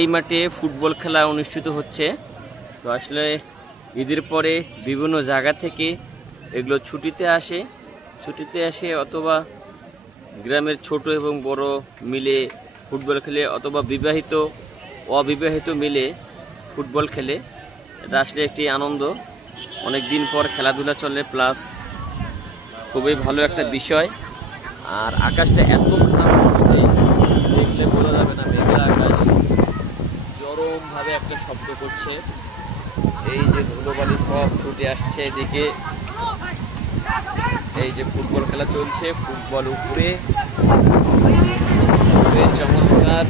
এই মাঠে ফুটবল খেলা অনুষ্ঠিত হচ্ছে। তো আসলে ঈদের পরে বিভিন্ন জায়গা থেকে এগুলো ছুটিতে আসে অথবা গ্রামের ছোট এবং বড় মিলে ফুটবল খেলে, অথবা বিবাহিত অবিবাহিত মিলে ফুটবল খেলে। এটা আসলে একটি আনন্দ, অনেক দিন পর খেলাধুলা চলে, প্লাস খুবই ভালো একটা বিষয়। আর আকাশটা এত খারাপ করছে, দেখলে বোঝা যাবে না, মেঘলা আকাশ, চরমভাবে একটা শব্দ করছে। এই যে ধুলোবালি সব ছুটে আসছে এদিকে। এই যে ফুটবল খেলা চলছে, ফুটবল উপরে চমৎকার